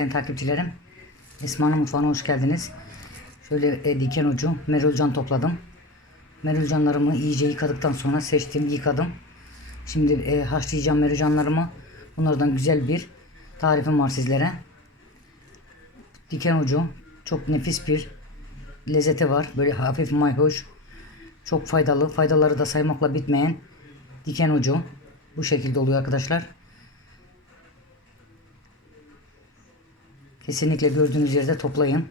Sayın takipçilerim, Esma'nın mutfağına hoş geldiniz. Şöyle e, diken ucu merulcan topladım. Merulcanlarımı iyice yıkadıktan sonra seçtim, yıkadım. Şimdi e, haşlayacağım merulcanlarımı. Bunlardan güzel bir tarifim var sizlere. Diken ucu çok nefis bir lezzeti var. Böyle hafif mayhoş. Çok faydalı. Faydaları da saymakla bitmeyen diken ucu. Bu şekilde oluyor arkadaşlar. Kesinlikle gördüğünüz yerde toplayın.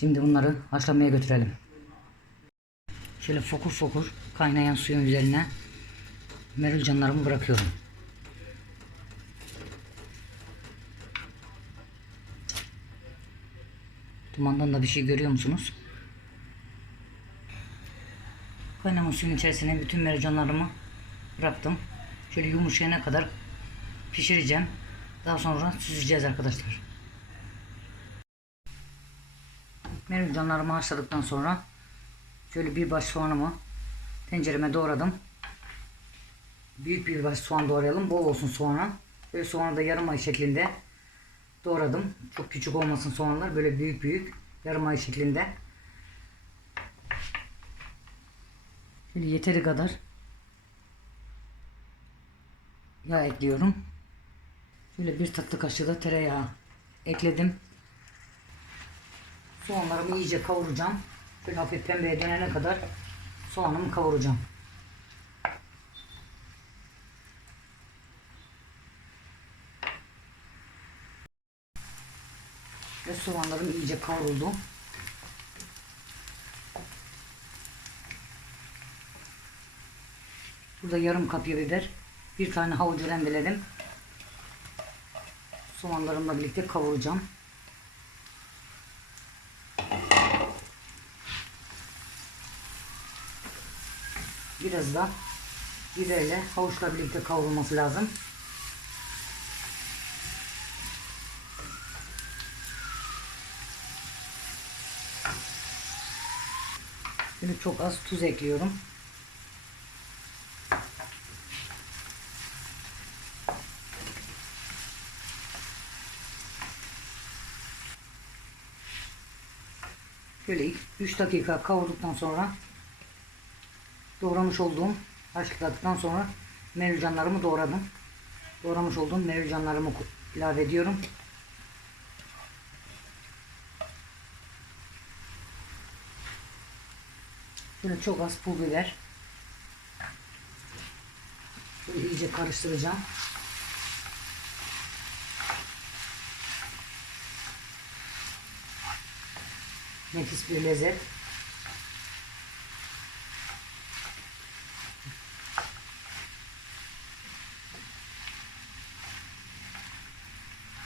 Şimdi bunları haşlamaya götürelim. Şöyle fokur fokur kaynayan suyun üzerine merulcanlarımı bırakıyorum. Dumandan da bir şey görüyor musunuz? Kaynama suyun içerisine bütün mercanlarımı bıraktım. Şöyle yumuşayana kadar pişireceğim. Daha sonra süzeceğiz arkadaşlar. Mercanlarımı haşladıktan sonra şöyle bir baş soğanımı tencereme doğradım. Büyük bir baş soğan doğrayalım. Bol olsun soğana. Böyle soğanı da yarım ay şeklinde doğradım. Çok küçük olmasın soğanlar. Böyle büyük büyük yarım ay şeklinde. Şimdi yeteri kadar yağ ekliyorum. Şöyle bir tatlı kaşığı da tereyağı ekledim. Soğanlarımı iyice kavuracağım. Şöyle hafif pembeye dönene kadar soğanımı kavuracağım. Ve soğanlarım iyice kavruldu. Burada yarım kapya biber, bir tane havucu rendeledim. Soğanlarımla birlikte kavuracağım. Biraz da biberle havuçla birlikte kavrulması lazım. Şimdi çok az tuz ekliyorum. Şöyle 3 dakika kavurduktan sonra doğramış olduğum haşladıktan sonra mercanlarımı doğradım. Doğramış olduğum mercanlarımı ilave ediyorum. Şöyle çok az pul biber. Şöyle iyice karıştıracağım. Nefis bir lezzet.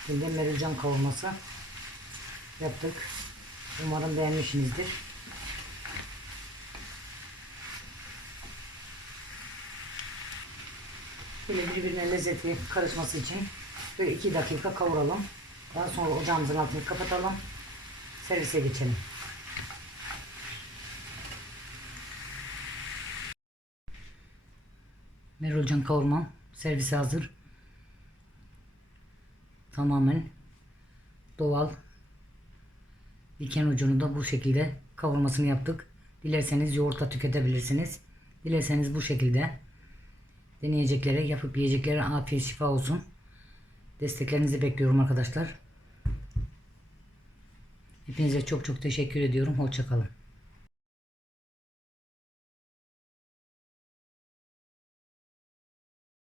Şimdi mercan kavurması yaptık. Umarım beğenmişsinizdir. Böyle birbirine lezzeti karışması için böyle iki dakika kavuralım. Daha sonra ocağımızın altını kapatalım. Servise geçelim. Merulcan kavurmam servise hazır. Tamamen doğal. Diken ucunu da bu şekilde kavurmasını yaptık. Dilerseniz yoğurtla tüketebilirsiniz. Dilerseniz bu şekilde deneyeceklere, yapıp yiyeceklere afiyet şifa olsun. Desteklerinizi bekliyorum arkadaşlar. Hepinize çok çok teşekkür ediyorum. Hoşçakalın.